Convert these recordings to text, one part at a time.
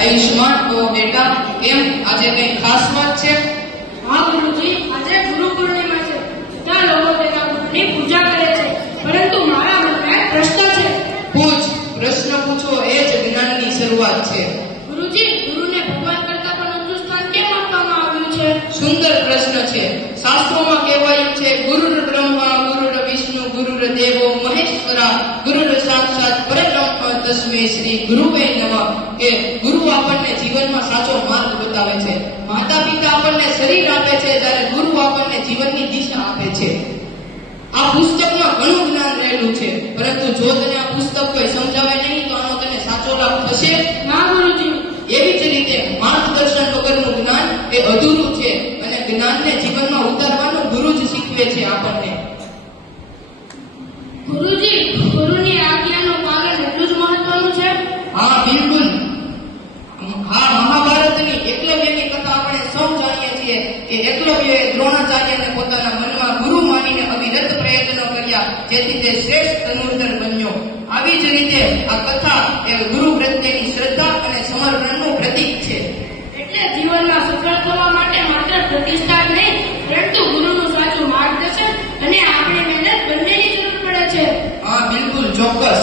આયુષ્માન ઓ બેટા, કેમ આજે કઈ ખાસ વાત છે? હા ગુરુજી, આજે ગુરુ પૂર્ણિમા છે. બધા લોકો તેના ગુરુની પૂજા કરે છે, પરંતુ મારા મનમાં એક પ્રશ્ન છે. પૂછ, પ્રશ્ન પૂછો એ જ જ્ઞાનની શરૂઆત છે. ગુરુજી, ગુરુને ભગવાન કરતા પણ ઊંચું સ્થાન કેમ આપવામાં આવ્યું છે? સુંદર પ્રશ્ન છે. શાસ્ત્રોમાં કહેવાયું છે, ગુરુર બ્રહ્મા ગુરુર વિષ્ણુ ગુરુર દેવો મહેશ્વરા ગુરુર સાક્ષાત પરબ્રહ્મ તસ્મે શ્રી ગુરુવે નમઃ. કે ગુરુ આપણને જીવનમાં સાચો માર્ગ બતાવે છે. માતા પિતા આપણને શરીર આપે છે, જ્યારે ગુરુ આપણને જીવનની દિશા આપે છે. આ પુસ્તકમાં ઘણું જ્ઞાન રહેલું છે, પરંતુ જો તને આ પુસ્તક કોઈ સમજાવે નહીં તો આનો તને સાચો લાભ થશે? ના ગુરુજી. એવી જ રીતે માર્ગદર્શન વગરનું જ્ઞાન એ અધૂરું છે, અને જ્ઞાનને જીવનમાં ઉતારવાનું ગુરુ જ શીખવે છે આપણને. ગુરુજી, ગુરુની આજ્ઞાનું પાલન એટલું જ મહત્વનું છે? હા, બિલકુલ. હા, મહાભારતની એકલવ્યની કથા આપણે સૌ જાણીએ છીએ કે એકલવ્યએ દ્રોણાચાર્યને પોતાના મનમાં ગુરુ માનીને અવિરત પ્રયત્નો કર્યા, જેથી તે શ્રેષ્ઠ ધનુર્ધર બન્યો. આવી જ રીતે આ કથા એ ગુરુ પ્રત્યેની શ્રદ્ધા અને સમર્પણનું પ્રતીક છે. એટલે જીવનમાં સફળ થવા માટે માત્ર પ્રતિષ્ઠા જ નહીં, પરંતુ ગુરુનું સાચું માર્ગદર્શન અને આપણી મહેનત બંનેની જરૂર પડે છે. હા, બિલકુલ, ચોક્કસ.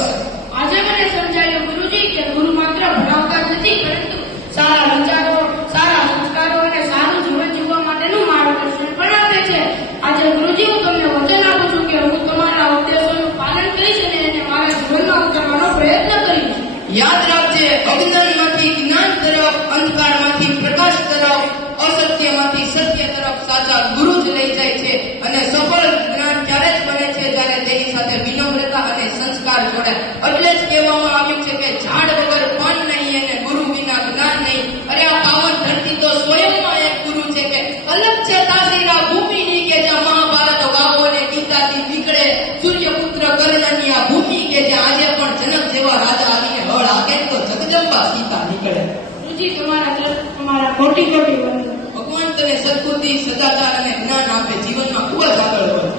આજે મને સમજાયું ગુરુજી કે ગુરુ માત્ર ભણાવતા જ નથી, પરંતુ સારા વિચારો, સારા સંસ્કારો અને સારું જીવન જીવવા માટેનું માર્ગદર્શન પણ આપે છે. આજે ગુરુજી, હું તમને વચન આપું છું કે હું તમારા ઉપદેશોનું પાલન કરીશ અને એને મારા જીવનમાં ઉતારવાનો પ્રયત્ન કરીશ. યાદ રાખજે, અજ્ઞાનમાંથી જ્ઞાન તરફ, અંધકારમાંથી પ્રકાશ તરફ, અસત્યમાંથી સત્ય તરફ સાચા ગુરુ જ લઈ જાય છે. અને સફળ જ્ઞાન ત્યારે જ બને છે જ્યારે તેની સાથે વિનમ્રતા અને સંસ્કાર જોડે. એટલે જ કહેવામાં આવ્યું છે કે ઝાડ વગર પાન નહીં અને ગુરુ વિના જ્ઞાન નહીં. અરે આ પાવન ધરતી તો સ્વયંમાં એક ગુરુ છે. કે અલગ છે તાસીરા ભૂમિની કે જ્યાં મહાભારત ગાવો અને ગીતાથી નીકળે, સૂર્યપુત્ર કર્ણની આ ભૂમિ કે જ્યાં આજે પણ જનક જેવા રાજા આવીને હળ હાકે તો જગદંબા સીતા નીકળે. ગુરુજી, તમારા કોટી કોટી વંદન. ભગવાન તને સદબુદ્ધિ, સદાચાર અને જ્ઞાન આપે, જીવનમાં ખૂબ જ આગળ વધે.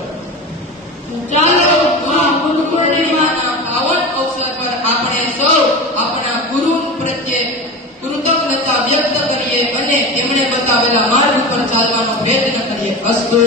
ચાલો આ ગુરુ પૂર્ણિમાના પાવન અવસર પર આપણે સૌ આપણા ગુરુ પ્રત્યે કૃતજ્ઞતા વ્યક્ત કરીએ અને તેમણે બતાવેલા માર્ગ પર ચાલવાનો પ્રયત્ન કરીએ. અસ્તુ.